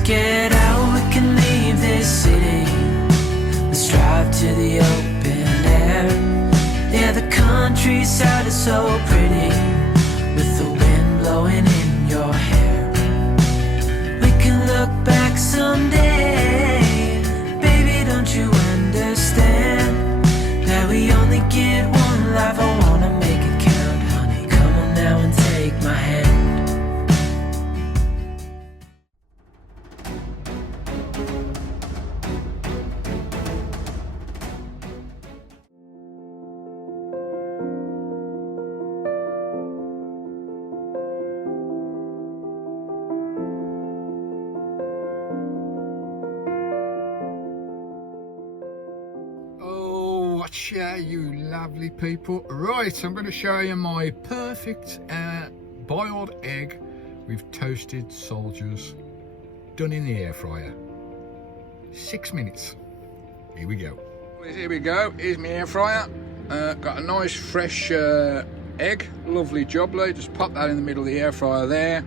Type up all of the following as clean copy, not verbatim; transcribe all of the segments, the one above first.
Let's get out, we can leave this city. Let's drive to the open air. Yeah, the countryside is so pretty, with the wind blowing in your hair. We can look back someday. Baby, don't you understand that we only get one life? I wanna make it count, honey. Come on now and take my hand. Watcha, you lovely people. Right, I'm going to show you my perfect boiled egg with toasted soldiers done in the air fryer. 6 minutes. Here we go. Here we go. Here's my air fryer. Got a nice fresh egg. Lovely jubbly. Just pop that in the middle of the air fryer there.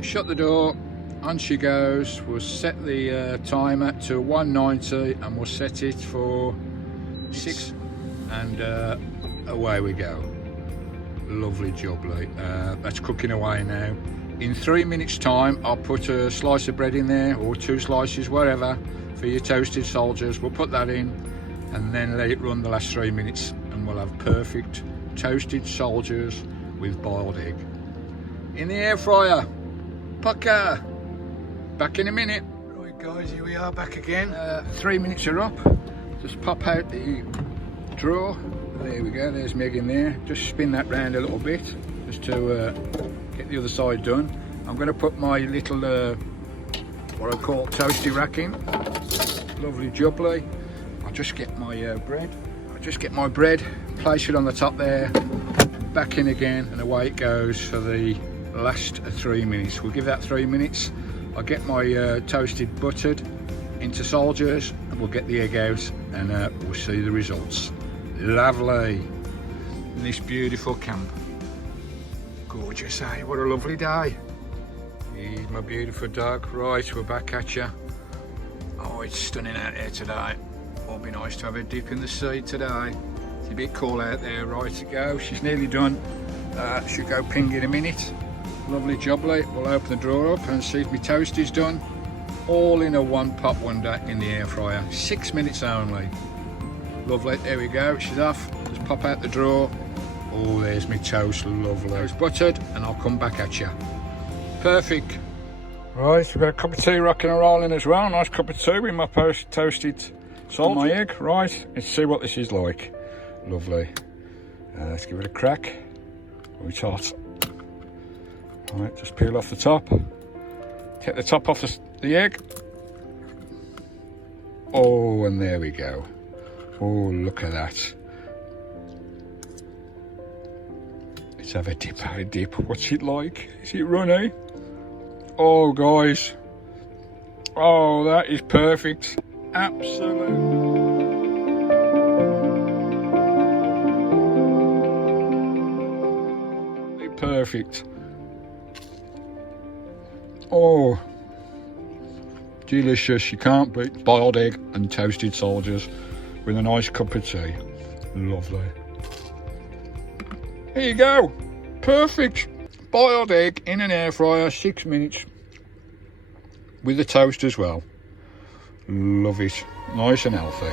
Shut the door. On she goes. We'll set the timer to 190 and we'll set it for 6 and away we go. Lovely jubbly. That's cooking away now. In 3 minutes time I'll put a slice of bread in there, or 2 slices, whatever, for your toasted soldiers. We'll put that in and then let it run the last 3 minutes and we'll have perfect toasted soldiers with boiled egg in the air fryer. Pucker. Back in a minute. Right guys, here we are back again. 3 minutes are up. Just pop out the drawer. There we go, there's Meg in there. Just spin that round a little bit just to get the other side done. I'm going to put my little what I call toasty rack in. Lovely jubbly. I'll just get my bread. Place it on the top there. Back in again and away it goes for the last 3 minutes. We'll give that 3 minutes. I'll get my toasted buttered into soldiers and we'll get the egg out and we'll see the results. Lovely. In this beautiful camp. Gorgeous, eh? What a lovely day. Here's my beautiful dog. Right, we're back at you. Oh, it's stunning out here today. It'll be nice to have a dip in the sea today. It's a bit cool out there. Right to go. She's nearly done. Should go ping in a minute. Lovely jubbly. We'll open the drawer up and see if my toast is done. All in a one pot wonder in the air fryer. 6 minutes only. Lovely. There we go. She's off. Just pop out the drawer. Oh, there's my toast. Lovely. It's buttered and I'll come back at you. Perfect. Right, we've got a cup of tea rocking and rolling as well. Nice cup of tea with my toasted salt, my egg. Right, let's see what this is like. Lovely. Let's give it a crack. Oh, it's hot. Right, just peel off the top. Take the top off the egg. Oh, and there we go. Oh, look at that. Let's have a dip, What's it like? Is it runny? Oh, guys. Oh, that is perfect. Absolutely perfect. Oh, delicious. You can't beat boiled egg and toasted soldiers with a nice cup of tea. Lovely. Here you go. Perfect. Boiled egg in an air fryer, 6 minutes. With the toast as well. Love it. Nice and healthy.